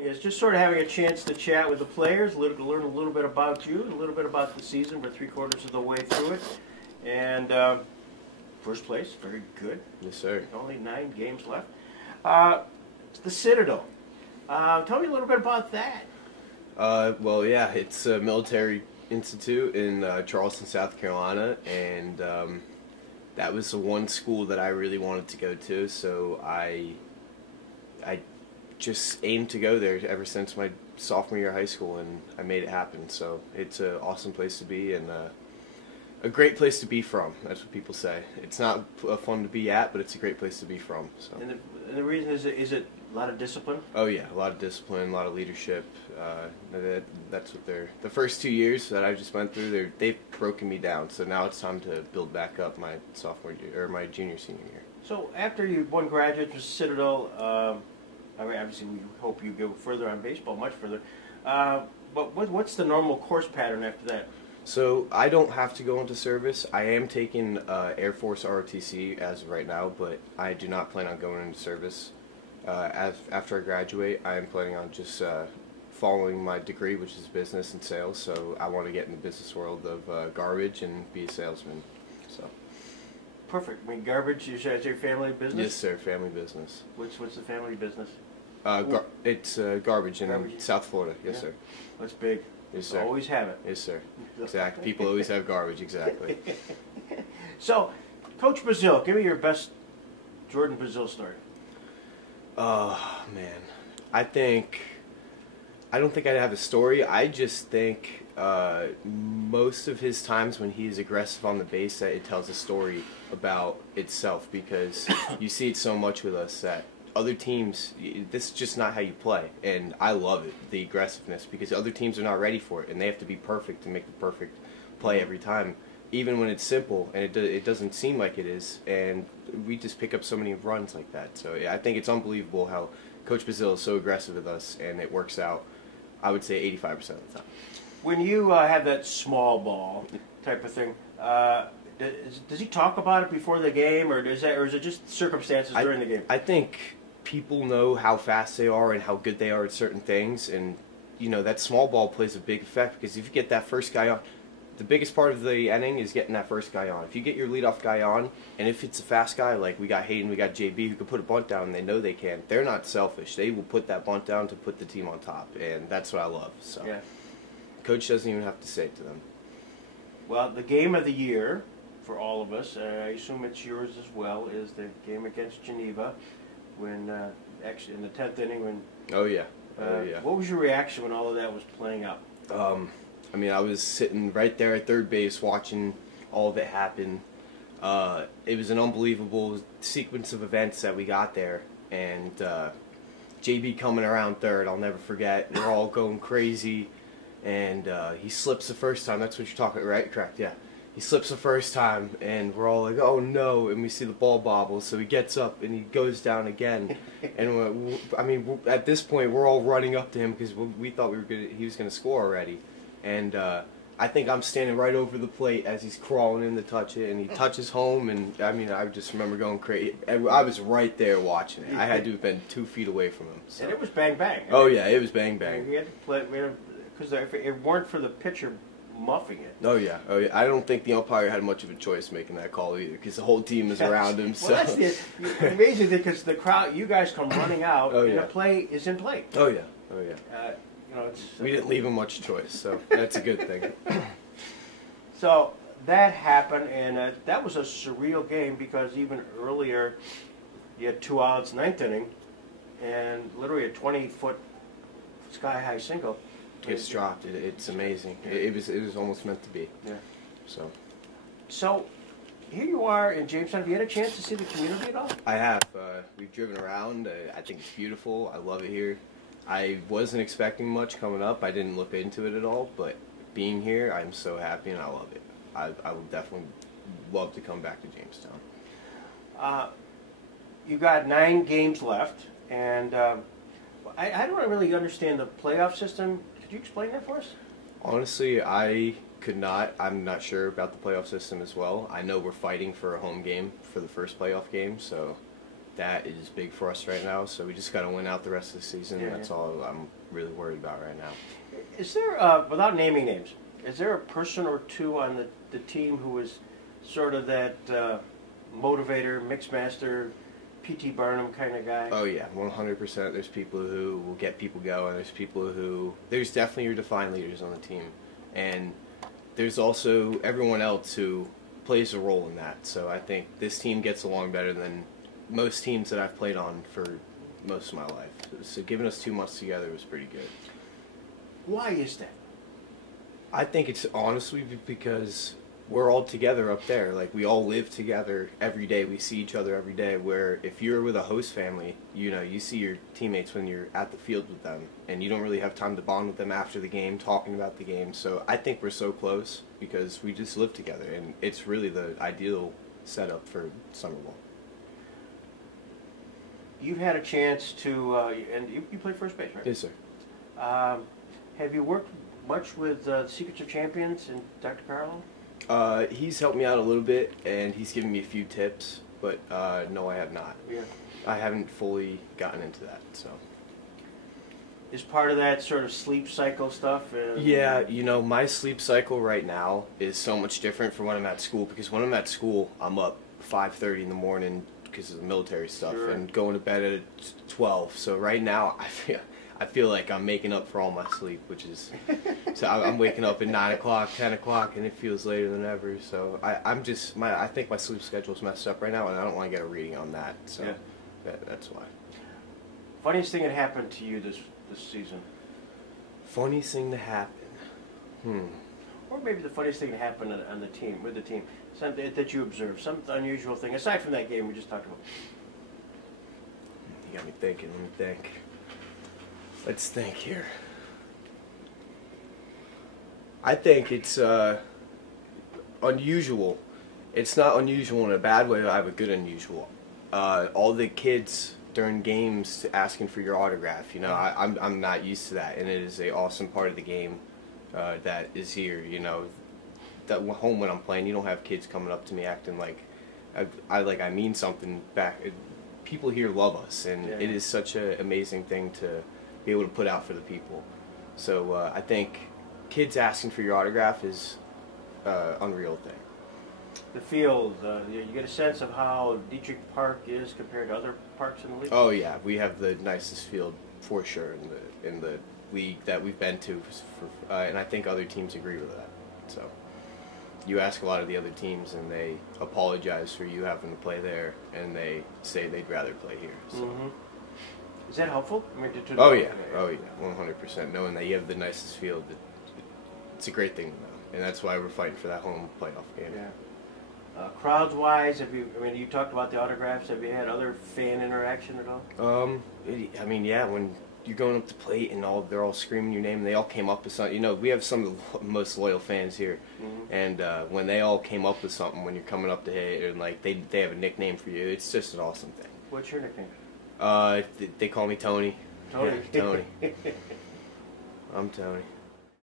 Is just sort of having a chance to chat with the players, learn a little bit about you, and a little bit about the season. We're 3/4 of the way through it, and first place, very good. Yes, sir. Only 9 games left. The Citadel. Tell me a little bit about that. Well, yeah, it's a military institute in Charleston, South Carolina, and that was the one school that I really wanted to go to. So I just aimed to go there ever since my sophomore year of high school, and I made it happen. So it's an awesome place to be, and a great place to be from. That's what people say. It's not fun to be at, but it's a great place to be from. So. And the reason is it a lot of discipline? Oh yeah, a lot of discipline, a lot of leadership. That's what the first 2 years that I just went through, they've broken me down. So now it's time to build back up my sophomore year, or my senior year. So after you won graduate from Citadel, I mean, obviously we hope you go further on baseball, much further. But what's the normal course pattern after that? So I don't have to go into service. I am taking Air Force ROTC as of right now, but I do not plan on going into service. After I graduate, I am planning on just following my degree, which is business and sales. So I want to get in the business world of garbage and be a salesman. So. Perfect. I mean, garbage is your family business? Yes, sir. Family business. What's the family business? It's garbage in South Florida. Yes, yeah. Sir. That's big. Yes, sir. Always have it. Yes, sir. Exactly. People always have garbage. Exactly. So, Coach Brazil, give me your best Jordan Brazil story. Oh man, I don't think I'd have a story. I just think most of his times when he's aggressive on the base, that it tells a story about itself, because you see it so much with us that other teams, this is just not how you play, and I love it, the aggressiveness, because other teams are not ready for it, and they have to be perfect to make the perfect play every time, even when it's simple, and it doesn't seem like it is, and we just pick up so many runs like that. So I think it's unbelievable how Coach Brazil is so aggressive with us, and it works out, I would say 85% of the time. When you have that small ball type of thing, does he talk about it before the game, or is it just circumstances during the game? I think people know how fast they are and how good they are at certain things, and you know that small ball plays a big effect, because if you get that first guy on, the biggest part of the inning is getting that first guy on. If you get your leadoff guy on, and if it's a fast guy, like we got Hayden, we got JB, who can put a bunt down, and they know they can. They're not selfish. They will put that bunt down to put the team on top, and that's what I love. So, yeah. Coach doesn't even have to say it to them. Well, the game of the year for all of us, I assume it's yours as well, is the game against Geneva, when actually in the 10th inning when. Oh yeah. Oh yeah. What was your reaction when all of that was playing out? I mean, I was sitting right there at third base watching all of it happen. It was an unbelievable sequence of events that we got there, and JB coming around third, I'll never forget. We're all going crazy, and he slips the first time. That's what you're talking about, right? Correct, yeah. He slips the first time, and we're all like, oh no, and we see the ball bobble, so he gets up and he goes down again. And I mean, at this point, we're all running up to him because we thought he was going to score already. And I think I'm standing right over the plate as he's crawling in to touch it, and he touches home, and I mean, I just remember going crazy. I was right there watching it. I had to have been 2 feet away from him. So. And it was bang bang. Oh yeah, it was bang bang. We had to play, because if it weren't for the pitcher muffing it. Oh yeah, oh yeah. I don't think the umpire had much of a choice making that call either, because the whole team is around him. So. Well, that's the amazing thing, because the crowd, you guys come running out, and the play is in play. Oh yeah, oh yeah. You know, we didn't leave him much choice, so that's a good thing. So that happened, and that was a surreal game, because even earlier you had 2 outs, 9th inning, and literally a 20-foot sky-high single. It's dropped. It's amazing. It was almost meant to be. Yeah. So here you are in Jamestown. Have you had a chance to see the community at all? I have. We've driven around. I think it's beautiful. I love it here. I wasn't expecting much coming up. I didn't look into it at all, but being here, I'm so happy and I love it. I would definitely love to come back to Jamestown. You got 9 games left, and I don't really understand the playoff system. Could you explain that for us? Honestly, I could not. I'm not sure about the playoff system as well. I know we're fighting for a home game for the first playoff game, so that is big for us right now. So we just got to win out the rest of the season. Yeah, That's all I'm really worried about right now. Is there, without naming names, is there a person or two on the team who is sort of that motivator, mixmaster, P.T. Barnum kind of guy? Oh yeah, 100%. There's people who will get people going. There's definitely your defined leaders on the team, and there's also everyone else who plays a role in that. So I think this team gets along better than most teams that I've played on for most of my life. So giving us 2 months together was pretty good. Why is that? I think it's honestly because we're all together up there. Like, we all live together every day. We see each other every day. Where if you're with a host family, you know, you see your teammates when you're at the field with them, and you don't really have time to bond with them after the game, talking about the game. So I think we're so close because we just live together, and it's really the ideal setup for summer ball. You've had a chance to, and you play first base, right? Yes, sir. Have you worked much with Secrets of Champions and Dr. Carlo? He's helped me out a little bit, and he's given me a few tips, but no, I have not. Yeah. I haven't fully gotten into that, so. Is part of that sort of sleep cycle stuff? Yeah, you know, my sleep cycle right now is so much different from when I'm at school, because when I'm at school, I'm up 5:30 in the morning because of the military stuff, sure, and going to bed at 12. So right now, I feel like I'm making up for all my sleep, which is, so I'm waking up at 9 o'clock, 10 o'clock, and it feels later than ever. So I think my sleep schedule's messed up right now, and I don't want to get a reading on that. So yeah. That's why. Funniest thing that happened to you this season? Funniest thing to happen? Or maybe the funniest thing that happened on the team, with the team. Something that you observed, some unusual thing, aside from that game we just talked about. You got me thinking, let me think. Let's think here. I think it's unusual. It's not unusual in a bad way, but I have a good unusual. All the kids during games asking for your autograph, you know, I'm not used to that, and it is an awesome part of the game that is here, you know. That home when I'm playing, you don't have kids coming up to me acting like I mean something back. People here love us, and it is such an amazing thing to be able to put out for the people. So I think kids asking for your autograph is unreal thing. The field, you get a sense of how Dietrich Park is compared to other parks in the league? Oh yeah, we have the nicest field for sure in the league that we've been to, and I think other teams agree with that. So you ask a lot of the other teams, and they apologize for you having to play there, and they say they'd rather play here. So. Is that helpful? I mean, oh yeah, 100%. Knowing that you have the nicest field, it's a great thing to know, and that's why we're fighting for that home playoff game. Yeah. Crowds-wise, you talked about the autographs. Have you had other fan interaction at all? I mean, yeah, when you're going up to plate and they're all screaming your name, and they all came up with something. You know, we have some of the most loyal fans here, and when they all came up with something when you're coming up to hit, and like they have a nickname for you, it's just an awesome thing. What's your nickname? They call me Tony. Tony. Yeah, Tony. I'm Tony.